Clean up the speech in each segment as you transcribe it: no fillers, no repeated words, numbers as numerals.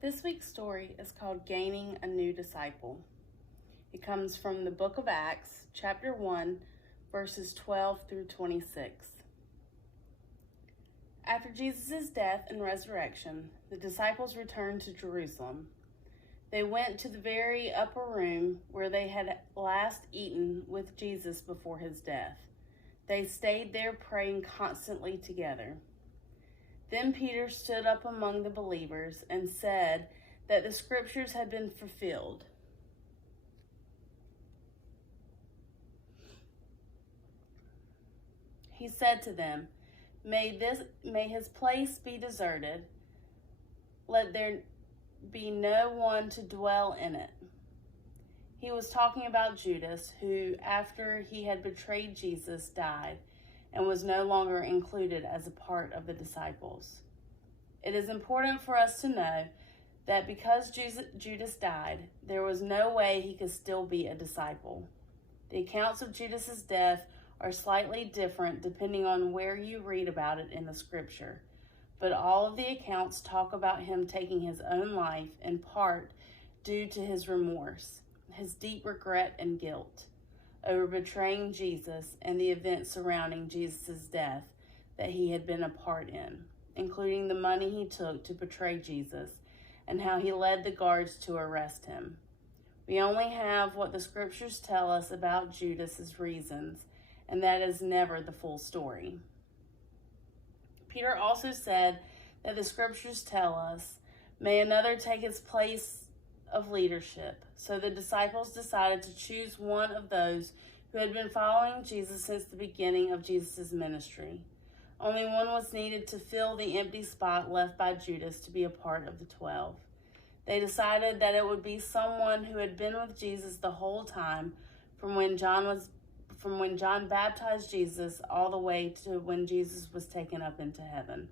This week's story is called Gaining a New Disciple. It comes from the book of Acts, chapter 1, verses 12 through 26. After Jesus' death and resurrection, the disciples returned to Jerusalem. They went to the very upper room where they had last eaten with Jesus before his death. They stayed there praying constantly together. Then Peter stood up among the believers and said that the scriptures had been fulfilled. He said to them, May his place be deserted. Let there be no one to dwell in it. He was talking about Judas, who, after he had betrayed Jesus, died and was no longer included as a part of the disciples. It is important for us to know that because Judas died, there was no way he could still be a disciple. The accounts of Judas's death are slightly different depending on where you read about it in the scripture, but all of the accounts talk about him taking his own life in part due to his remorse, his deep regret and guilt over betraying Jesus and the events surrounding Jesus' death that he had been a part in, including the money he took to betray Jesus and how he led the guards to arrest him. We only have what the scriptures tell us about Judas's reasons, and that is never the full story. Peter also said that the scriptures tell us, may another take his place of leadership. So the disciples decided to choose one of those who had been following Jesus since the beginning of Jesus' ministry. Only one was needed to fill the empty spot left by Judas to be a part of the 12. They decided that it would be someone who had been with Jesus the whole time, from when John baptized Jesus all the way to when Jesus was taken up into heaven.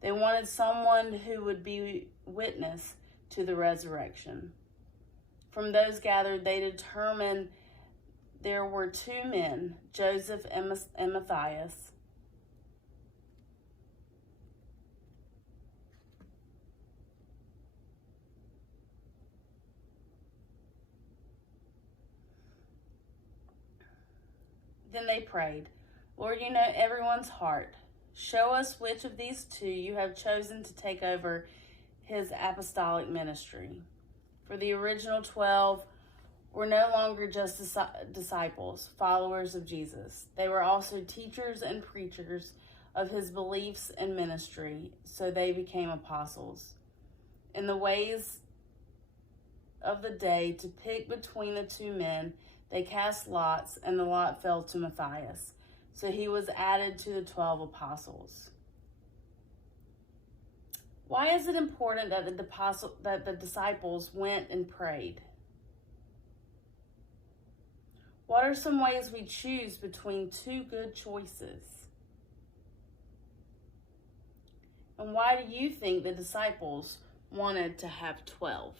They wanted someone who would be witness to the resurrection. From those gathered, they determined there were two men, Joseph and Matthias. Then they prayed, Lord, you know everyone's heart. Show us which of these two you have chosen to take over his apostolic ministry. For the original 12 were no longer just disciples, followers of Jesus. They were also teachers and preachers of his beliefs and ministry, so they became apostles. In the ways of the day to pick between the two men, they cast lots, and the lot fell to Matthias. So he was added to the 12 apostles. Why is it important that the disciples went and prayed? What are some ways we choose between two good choices? And why do you think the disciples wanted to have 12?